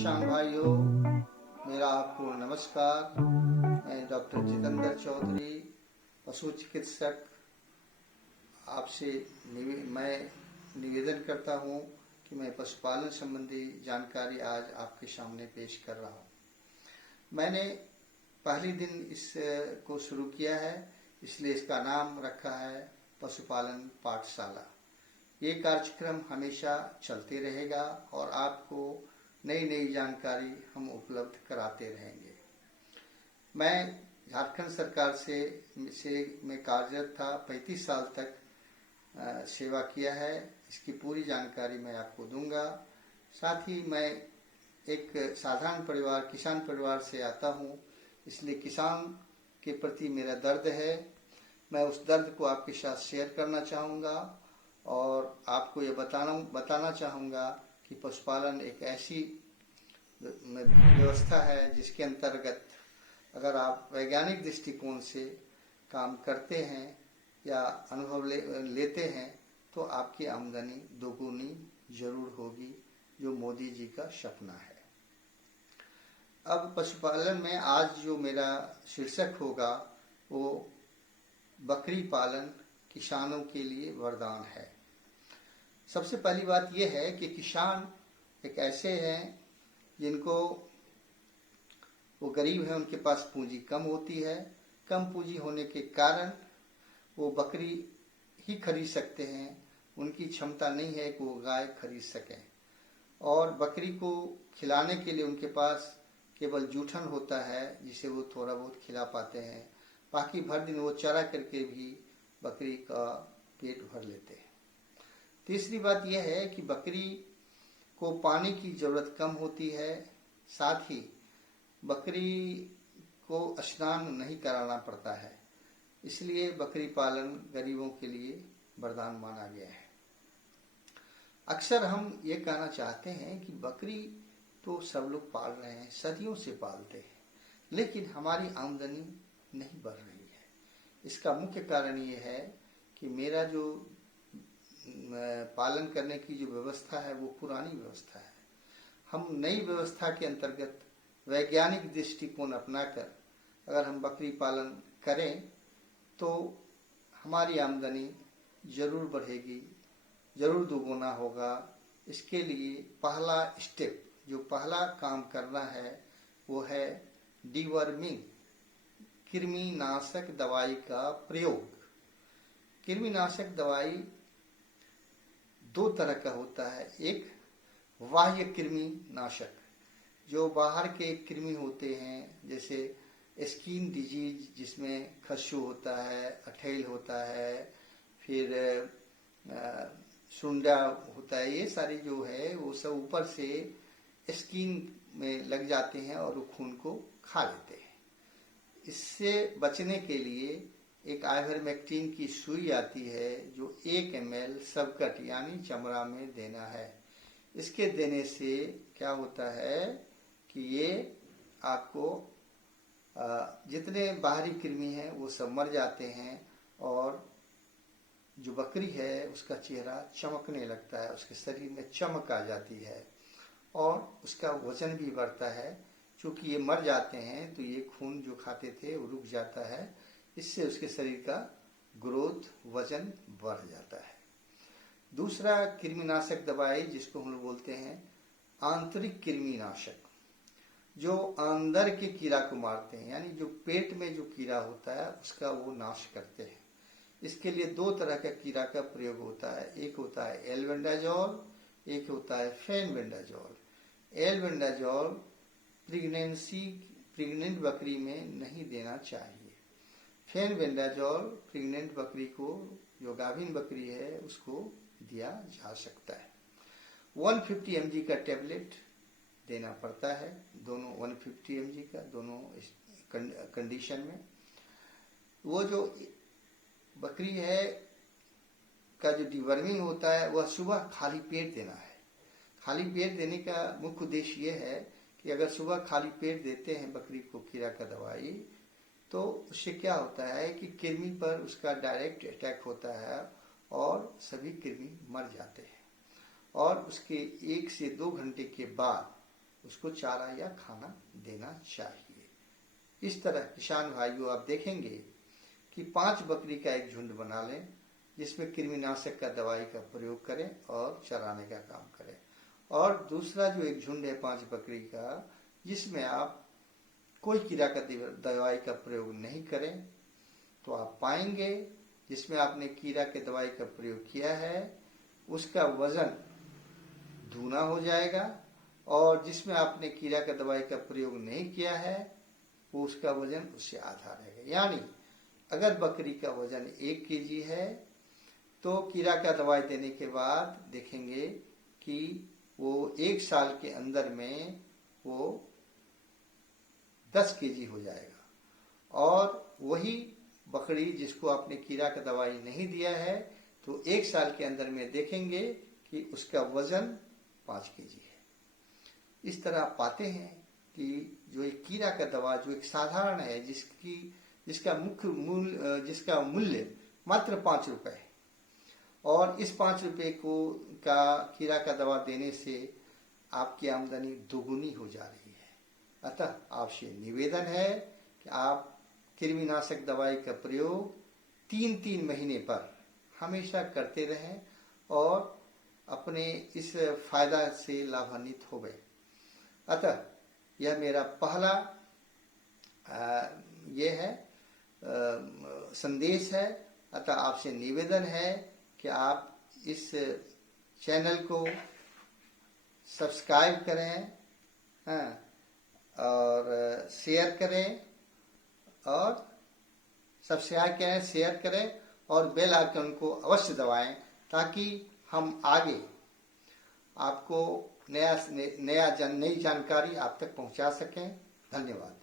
किसान भाइयों, मेरा आपको नमस्कार। मैं डॉक्टर जितेंद्र चौधरी, पशु चिकित्सक, आपसे मैं निवेदन करता हूं कि मैं पशुपालन संबंधी जानकारी आज आपके सामने पेश कर रहा हूं। मैंने पहली दिन इस को शुरू किया है, इसलिए इसका नाम रखा है पशुपालन पाठशाला। ये कार्यक्रम हमेशा चलते रहेगा और आपको नई नई जानकारी हम उपलब्ध कराते रहेंगे। मैं झारखंड सरकार से में कार्यरत था, 35 साल तक सेवा किया है। इसकी पूरी जानकारी मैं आपको दूंगा। साथ ही मैं एक साधारण परिवार, किसान परिवार से आता हूं, इसलिए किसान के प्रति मेरा दर्द है। मैं उस दर्द को आपके साथ शेयर करना चाहूँगा और आपको ये बताना चाहूँगा कि पशुपालन एक ऐसी व्यवस्था है जिसके अंतर्गत अगर आप वैज्ञानिक दृष्टिकोण से काम करते हैं या अनुभव लेते हैं तो आपकी आमदनी दोगुनी जरूर होगी, जो मोदी जी का सपना है। अब पशुपालन में आज जो मेरा शीर्षक होगा वो बकरी पालन किसानों के लिए वरदान है। सबसे पहली बात यह है कि किसान एक ऐसे हैं जिनको, वो गरीब हैं, उनके पास पूंजी कम होती है। कम पूंजी होने के कारण वो बकरी ही खरीद सकते हैं, उनकी क्षमता नहीं है कि वो गाय खरीद सकें। और बकरी को खिलाने के लिए उनके पास केवल जूठन होता है जिसे वो थोड़ा बहुत खिला पाते हैं, बाकी भर दिन वो चरा करके भी बकरी का पेट भर लेते हैं। तीसरी बात यह है कि बकरी को पानी की जरूरत कम होती है, साथ ही बकरी को स्नान नहीं कराना पड़ता है, इसलिए बकरी पालन गरीबों के लिए वरदान माना गया है। अक्सर हम ये कहना चाहते हैं कि बकरी तो सब लोग पाल रहे हैं, सदियों से पालते हैं, लेकिन हमारी आमदनी नहीं बढ़ रही है। इसका मुख्य कारण ये है कि मेरा जो पालन करने की जो व्यवस्था है वो पुरानी व्यवस्था है। हम नई व्यवस्था के अंतर्गत वैज्ञानिक दृष्टिकोण अपनाकर अगर हम बकरी पालन करें तो हमारी आमदनी जरूर बढ़ेगी, जरूर दोगुना होगा। इसके लिए पहला स्टेप, जो पहला काम करना है वो है डीवर्मिंग, कृमिनाशक दवाई का प्रयोग। कृमिनाशक दवाई दो तरह का होता है। एक बाह्य कृमि नाशक, जो बाहर के कृमि होते हैं, जैसे स्किन डिजीज जिसमें खस्सू होता है, अठैल होता है, फिर सुंडा होता है, ये सारी जो है वो सब ऊपर से स्किन में लग जाते हैं और वो खून को खा लेते हैं। इससे बचने के लिए एक आइवरमेक्टिन की सुई आती है जो 1 ml सबकट यानी चमड़ा में देना है। इसके देने से क्या होता है कि ये आपको जितने बाहरी कृमि हैं वो सब मर जाते हैं और जो बकरी है उसका चेहरा चमकने लगता है, उसके शरीर में चमक आ जाती है और उसका वजन भी बढ़ता है। चूंकि ये मर जाते हैं तो ये खून जो खाते थे वो रुक जाता है, इससे उसके शरीर का ग्रोथ, वजन बढ़ जाता है। दूसरा कृमिनाशक दवाई जिसको हम लोग बोलते हैं आंतरिक कृमिनाशक, जो अंदर के कीड़ा को मारते हैं, यानी जो पेट में जो कीड़ा होता है उसका वो नाश करते हैं। इसके लिए दो तरह का कीड़ा का प्रयोग होता है। एक होता है एल्बेंडाजोल, एक होता है फेनबेंडाजोल। एल्बेंडाजोल प्रेग्नेंट बकरी में नहीं देना चाहिए। फेनबेंडाजोल प्रेग्नेंट बकरी को, जो गाभिन बकरी है, उसको दिया जा सकता है। 150 mg का टेबलेट देना पड़ता है, दोनों 150 mg का, दोनों कंडीशन में। वो जो बकरी है का जो डिवर्मिंग होता है वह सुबह खाली पेट देना है। खाली पेट देने का मुख्य उद्देश्य ये है कि अगर सुबह खाली पेट देते हैं बकरी को कीड़ा का दवाई, तो उससे क्या होता है कि कृमि पर उसका डायरेक्ट अटैक होता है और सभी कृमि मर जाते हैं। और उसके 1 से 2 घंटे के बाद उसको चारा या खाना देना चाहिए। इस तरह किसान भाइयों आप देखेंगे कि 5 बकरी का एक झुंड बना लें जिसमें कृमिनाशक का दवाई का प्रयोग करें और चराने का काम करें। और दूसरा जो एक झुंड है 5 बकरी का, जिसमें आप कोई कीड़ा का दवाई का प्रयोग नहीं करें, तो आप पाएंगे जिसमें आपने कीड़ा के दवाई का प्रयोग किया है उसका वजन दूना हो जाएगा, और जिसमें आपने कीड़ा का दवाई का प्रयोग नहीं किया है वो उसका वजन उससे आधा रहेगा। यानी अगर बकरी का वजन 1 kg है तो कीड़ा का दवाई देने के बाद देखेंगे कि वो 1 साल के अंदर में वो 10 kg हो जाएगा। और वही बकरी जिसको आपने कीड़ा का दवाई नहीं दिया है तो 1 साल के अंदर में देखेंगे कि उसका वजन 5 kg है। इस तरह आप पाते हैं कि जो एक कीड़ा का दवा जो एक साधारण है जिसका मूल्य मात्र 5 रुपए है, और इस 5 रुपए का कीड़ा का दवा देने से आपकी आमदनी दोगुनी हो जा रही है। अतः आपसे निवेदन है कि आप कृमिनाशक दवाई का प्रयोग 3-3 महीने पर हमेशा करते रहें और अपने इस फायदा से लाभान्वित हो गए। अतः यह मेरा पहला संदेश है। अतः आपसे निवेदन है कि आप इस चैनल को सब्सक्राइब करें, और शेयर करें, और सब्सक्राइब करें, शेयर करें और बेल आइकन को अवश्य दबाएं ताकि हम आगे आपको नई जानकारी आप तक पहुंचा सकें। धन्यवाद।